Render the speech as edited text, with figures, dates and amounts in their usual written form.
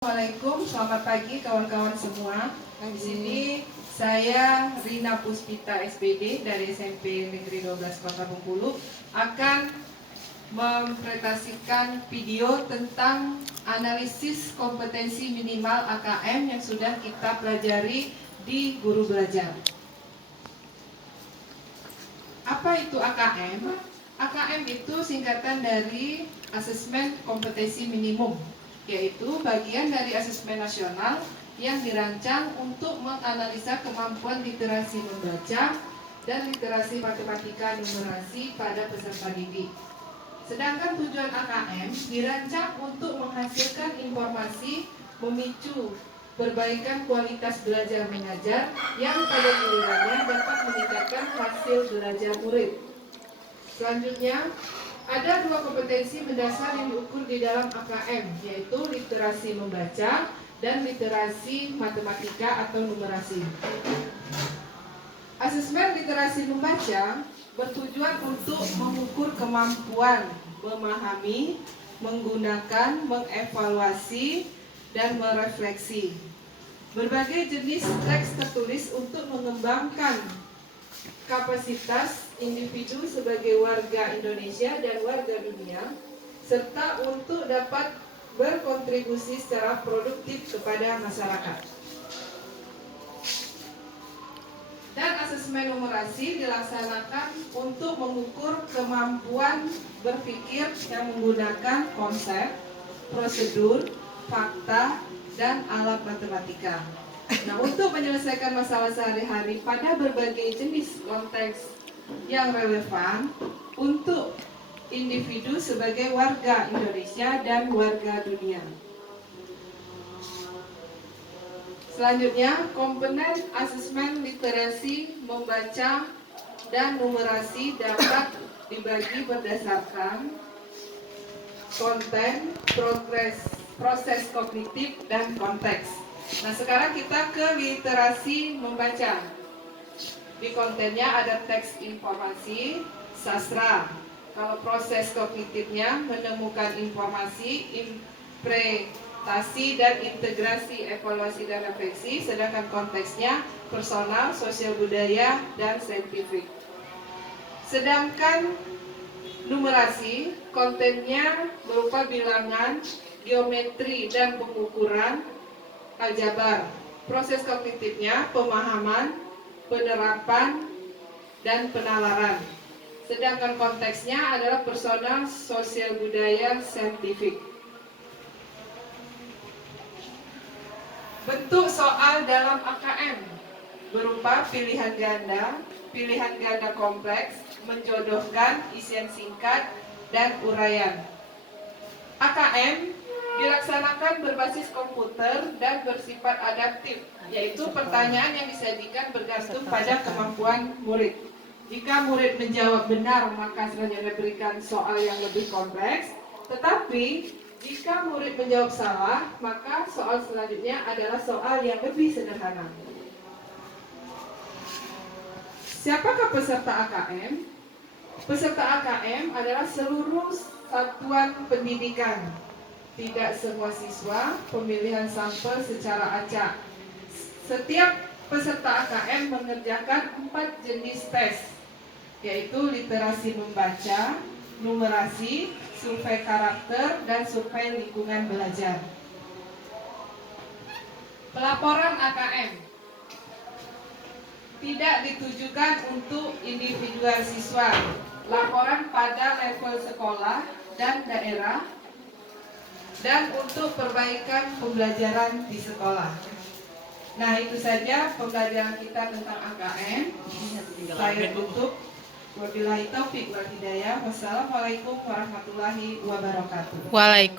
Assalamualaikum, selamat pagi kawan-kawan semua. Di sini saya Rina Puspita SPD dari SMP Negeri 12 Kota Bengkulu akan mempresentasikan video tentang analisis kompetensi minimal AKM yang sudah kita pelajari di Guru Belajar. Apa itu AKM? AKM itu singkatan dari Asesmen Kompetensi Minimum, yaitu bagian dari asesmen nasional yang dirancang untuk menganalisa kemampuan literasi membaca dan literasi matematika numerasi pada peserta didik. Sedangkan tujuan AKM dirancang untuk menghasilkan informasi memicu perbaikan kualitas belajar mengajar yang pada gilirannya dapat meningkatkan hasil belajar murid. Selanjutnya, ada dua kompetensi mendasar yang diukur di dalam AKM, yaitu literasi membaca dan literasi matematika atau numerasi. Asesmen literasi membaca bertujuan untuk mengukur kemampuan memahami, menggunakan, mengevaluasi, dan merefleksi berbagai jenis teks tertulis untuk mengembangkan kapasitas individu sebagai warga Indonesia dan warga dunia, serta untuk dapat berkontribusi secara produktif kepada masyarakat. Dan asesmen numerasi dilaksanakan untuk mengukur kemampuan berpikir yang menggunakan konsep, prosedur, fakta, dan alat matematika. Nah, untuk menyelesaikan masalah sehari-hari pada berbagai jenis konteks yang relevan untuk individu sebagai warga Indonesia dan warga dunia. Selanjutnya, komponen asesmen literasi membaca dan numerasi dapat dibagi berdasarkan konten, proses kognitif, dan konteks. Nah, sekarang kita ke literasi membaca. Di kontennya ada teks informasi, sastra. Kalau proses kognitifnya menemukan informasi, interpretasi dan integrasi, evaluasi dan refleksi. Sedangkan konteksnya personal, sosial budaya, dan saintifik. Sedangkan numerasi, kontennya berupa bilangan, geometri dan pengukuran, aljabar. Proses kognitifnya pemahaman, penerapan, dan penalaran. Sedangkan konteksnya adalah personal, sosial budaya, saintifik. Bentuk soal dalam AKM berupa pilihan ganda kompleks, menjodohkan, isian singkat, dan uraian. AKM dilaksanakan berbasis komputer dan bersifat adaptif, yaitu pertanyaan yang disajikan bergantung pada kemampuan murid. Jika murid menjawab benar, maka selanjutnya diberikan soal yang lebih kompleks. Tetapi jika murid menjawab salah, maka soal selanjutnya adalah soal yang lebih sederhana. Siapakah peserta AKM? Peserta AKM adalah seluruh satuan pendidikan. Tidak semua siswa, pemilihan sampel secara acak. Setiap peserta AKM mengerjakan 4 jenis tes, yaitu literasi membaca, numerasi, survei karakter, dan survei lingkungan belajar. Pelaporan AKM tidak ditujukan untuk individual siswa. Laporan pada level sekolah dan daerah, dan untuk perbaikan pembelajaran di sekolah. Nah, itu saja pembelajaran kita tentang AKM. Saya tutup. Wabillahi taufiq wal hidayah. Wassalamualaikum warahmatullahi wabarakatuh. Waalaikumsalam.